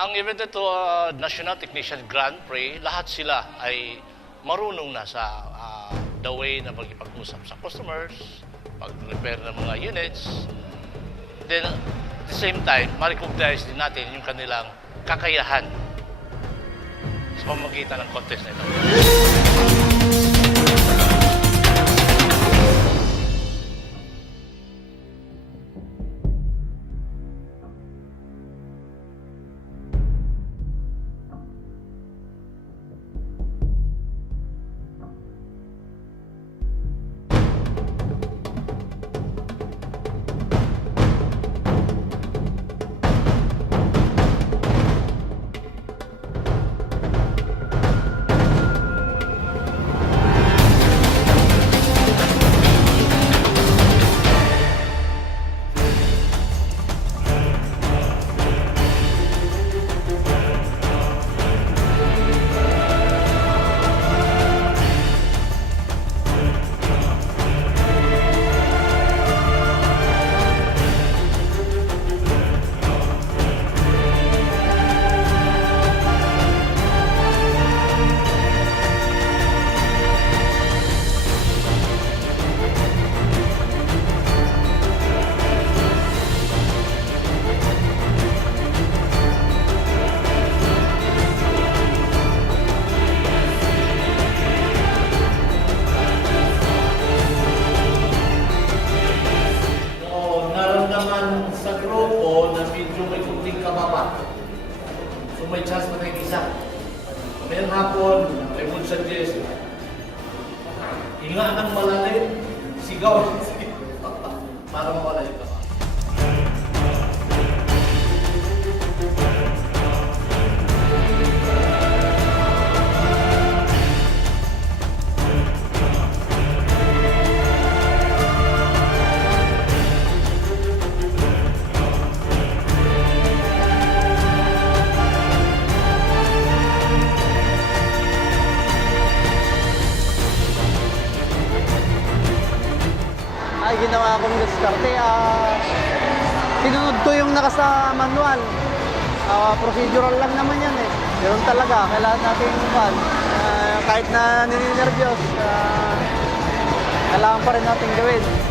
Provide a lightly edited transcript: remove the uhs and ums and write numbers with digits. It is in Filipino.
Ang event ito, National Technician Grand Prix, lahat sila ay marunong na sa the way na magipag-usap sa customers, pag-repair ng mga units. Then, at the same time, ma-recognize din natin yung kanilang kakayahan sa pamamagitan ng contest na ito. Sa grupo na medyo may kunting kababa. So may chance na kayo isa. Mayroon hapon, I would suggest, hinga ng malalim, sigaw para mawala yung kaba. Ay, ginawa kong diskarte. Sinunod ko yung nakasa manual. Procedural lang naman yan eh. Ganun talaga, kailangan natin kahit na nininervyos, kailangan pa rin natin gawin.